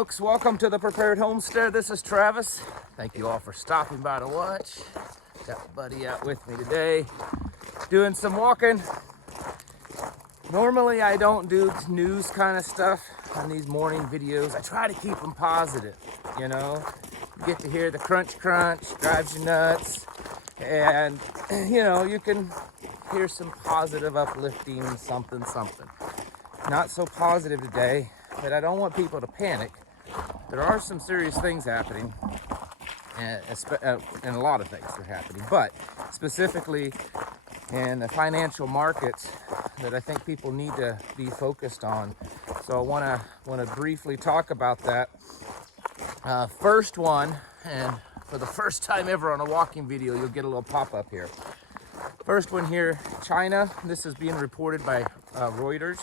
Folks, welcome to the Prepared Homestead. This is Travis. Thank you all for stopping by to watch. Got a buddy out with me today doing some walking. Normally I don't do news kind of stuff on these morning videos. I try to keep them positive, you know. You get to hear the crunch, drives you nuts. And, you know, you can hear some positive, uplifting, something. Not so positive today, but I don't want people to panic. There are some serious things happening, and a lot of things are happening, but specifically in the financial markets that I think people need to be focused on. So I want to briefly talk about that. First one, and for the first time ever on a walking video, you'll get a little pop-up here. First one here, China. This is being reported by Reuters.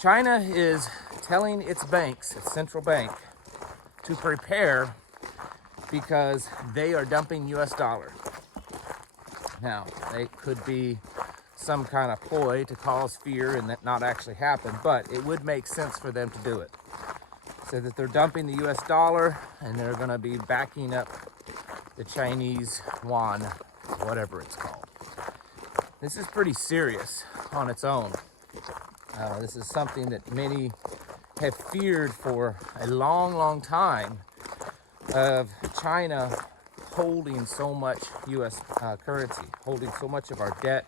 China is telling its banks, its central bank, to prepare because they are dumping US dollar. Now, it could be some kind of ploy to cause fear and that not actually happen, but it would make sense for them to do it. So that they're dumping the US dollar and they're going to be backing up the Chinese yuan, whatever it's called. This is pretty serious on its own. This is something that many have feared for a long time, of China holding so much U.S. Currency, holding so much of our debt.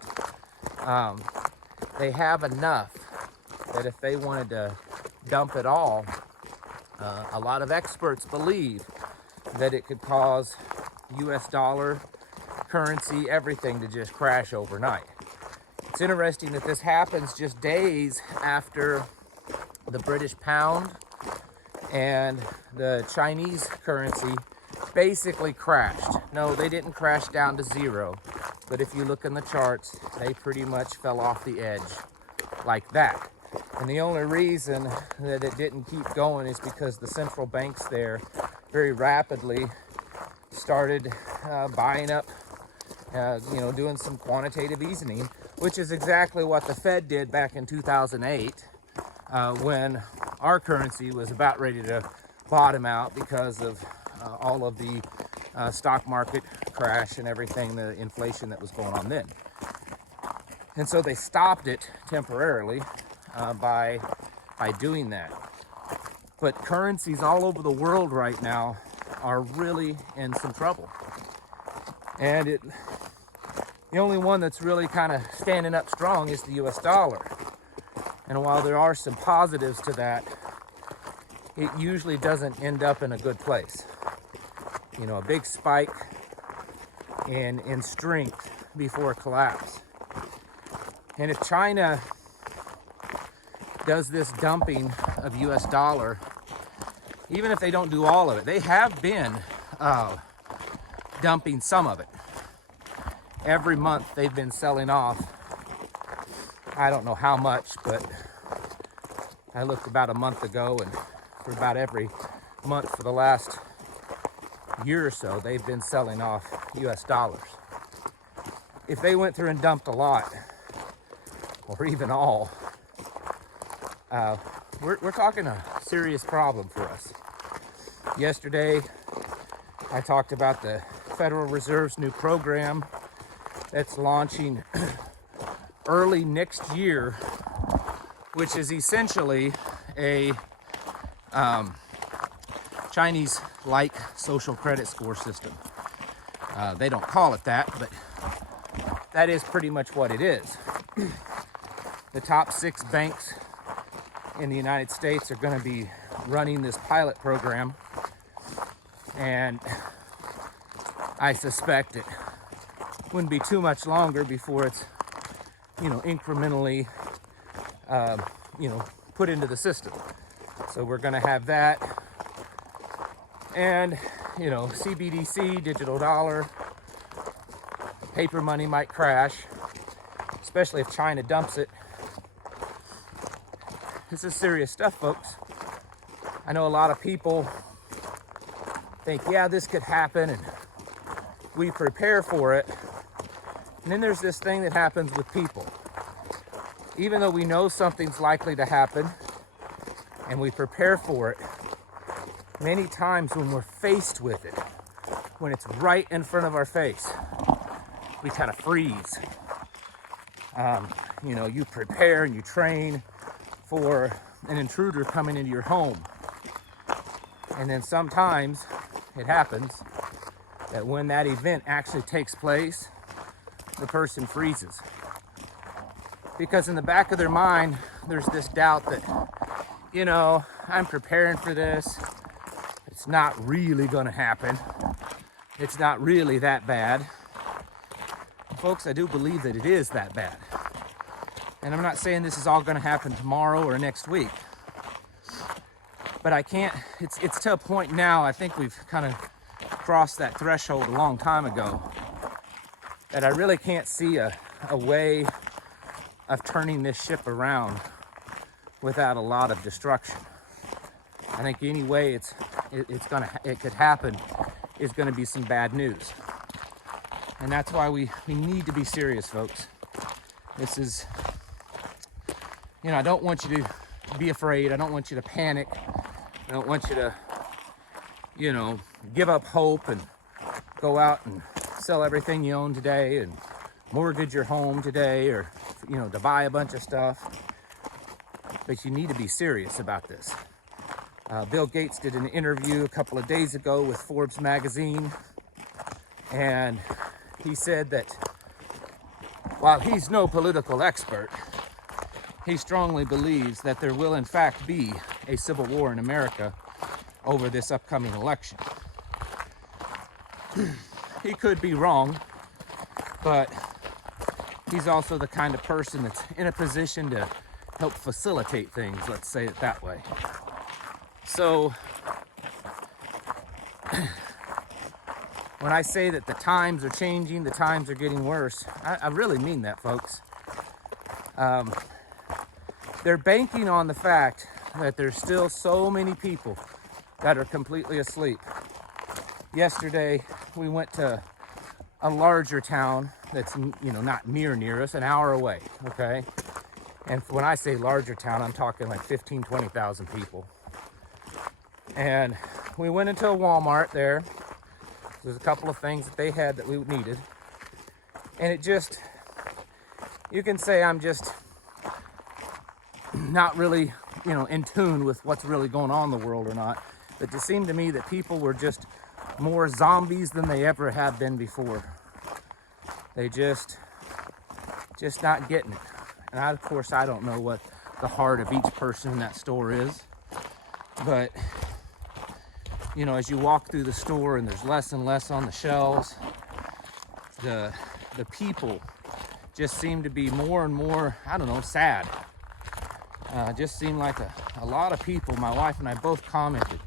They have enough that if they wanted to dump it all, a lot of experts believe that it could cause U.S. dollar, currency, everything to just crash overnight. It's interesting that this happens just days after the British pound and the Chinese currency basically crashed. No, they didn't crash down to zero, but if you look in the charts, they pretty much fell off the edge like that. And the only reason that it didn't keep going is because the central banks there very rapidly started buying up, doing some quantitative easing, which is exactly what the Fed did back in 2008 when our currency was about ready to bottom out because of all of the stock market crash and everything, the inflation that was going on then. And so they stopped it temporarily by doing that. But currencies all over the world right now are really in some trouble. And the only one that's really kind of standing up strong is the US dollar. And while there are some positives to that, it usually doesn't end up in a good place. You know, a big spike in strength before a collapse. And if China does this dumping of US dollar, even if they don't do all of it, they have been dumping some of it. Every month they've been selling off, I don't know how much, but I looked about a month ago, and for about every month for the last year or so, they've been selling off US dollars. If they went through and dumped a lot, or even all, we're talking a serious problem for us. Yesterday, I talked about the Federal Reserve's new program that's launching early next year, which is essentially a Chinese-like social credit score system. They don't call it that, but that is pretty much what it is. The top 6 banks in the United States are going to be running this pilot program, and I suspect it wouldn't be too much longer before it's, incrementally, put into the system. So we're going to have that, and, CBDC, digital dollar, paper money might crash, especially if China dumps it. This is serious stuff, folks. I know a lot of people think, yeah, this could happen, and we prepare for it. And then there's this thing that happens with people. Even though we know something's likely to happen, and we prepare for it, many times when we're faced with it, when it's right in front of our face, we kind of freeze. You know, you prepare and you train for an intruder coming into your home. And then sometimes it happens that when that event actually takes place, the person freezes. Because in the back of their mind, there's this doubt that, you know, I'm preparing for this. It's not really going to happen. It's not really that bad. Folks, I do believe that it is that bad. And I'm not saying this is all going to happen tomorrow or next week. But I can't, it's to a point now, I think we've kind of crossed that threshold a long time ago, that I really can't see a way of turning this ship around without a lot of destruction. I think any way it could happen is going to be some bad news. And that's why we need to be serious, folks. This is, you know, I don't want you to be afraid. I don't want you to panic. I don't want you to, you know, give up hope and go out and sell everything you own today and mortgage your home today, or, you know, to buy a bunch of stuff. But you need to be serious about this. Bill Gates did an interview a couple of days ago with Forbes magazine, and he said that while he's no political expert, he strongly believes that there will in fact be a civil war in America over this upcoming election. He could be wrong, but he's also the kind of person that's in a position to help facilitate things, let's say it that way. So when I say that the times are changing, the times are getting worse, I really mean that, folks. They're banking on the fact that there's still so many people that are completely asleep. Yesterday, we went to a larger town that's, you know, not near us, an hour away, okay? And when I say larger town, I'm talking like 15, 20,000 people. And we went into a Walmart there. There's a couple of things that they had that we needed. And it just, you can say I'm just not really, you know, in tune with what's really going on in the world or not. But it seemed to me that people were just more zombies than they ever have been before. They just not getting it. And of course, I don't know what the heart of each person in that store is. But, you know, as you walk through the store and there's less and less on the shelves, the people just seem to be more and more, I don't know, sad. Just seemed like a lot of people, my wife and I both commented,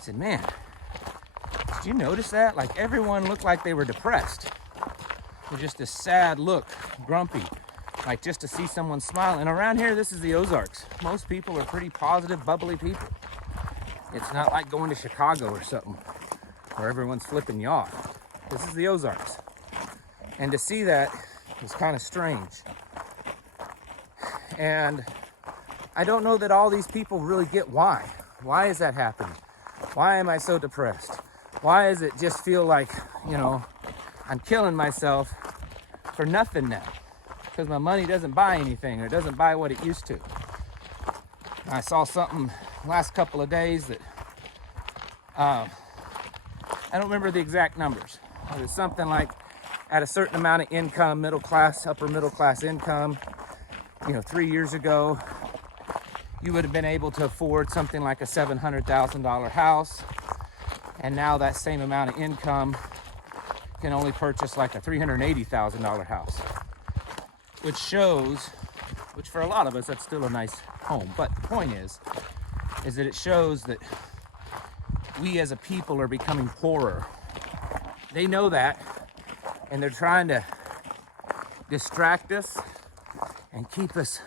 said, man, did you notice that? Like everyone looked like they were depressed. With just a sad look, grumpy, like just to see someone smile. And around here, this is the Ozarks. Most people are pretty positive, bubbly people. It's not like going to Chicago or something where everyone's flipping you off. This is the Ozarks. And to see that was kind of strange. And I don't know that all these people really get why. Why is that happening? Why am I so depressed? Why does it just feel like, you know, I'm killing myself for nothing now? Because my money doesn't buy anything, or it doesn't buy what it used to. I saw something last couple of days that, I don't remember the exact numbers. But it's something like at a certain amount of income, middle class, upper middle class income, you know, 3 years ago, you would have been able to afford something like a $700,000 house. And now that same amount of income can only purchase like a $380,000 house. Which shows, which for a lot of us, that's still a nice home. But the point is that it shows that we as a people are becoming poorer. They know that, and they're trying to distract us and keep us,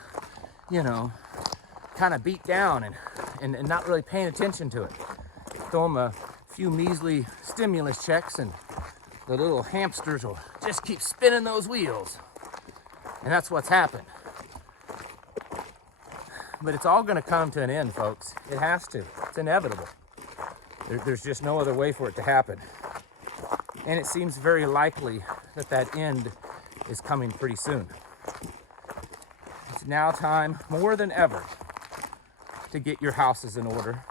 you know, kind of beat down and not really paying attention to it. Throw them a few measly stimulus checks and the little hamsters will just keep spinning those wheels. And that's what's happened. But it's all going to come to an end, folks. It has to. It's inevitable. There's just no other way for it to happen. And it seems very likely that that end is coming pretty soon. It's now time, more than ever, to get your houses in order.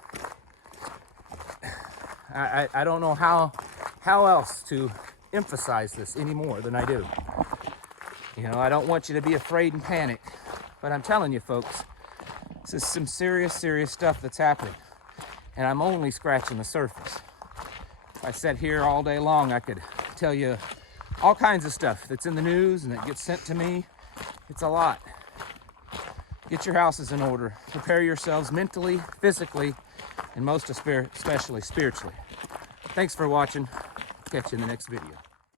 I don't know how else to emphasize this any more than I do. You know, I don't want you to be afraid and panic, but I'm telling you, folks, this is some serious stuff that's happening, and I'm only scratching the surface. If I sat here all day long, I could tell you all kinds of stuff that's in the news and that gets sent to me. It's a lot. Get your houses in order. Prepare yourselves mentally, physically, and most especially spiritually. Thanks for watching. Catch you in the next video.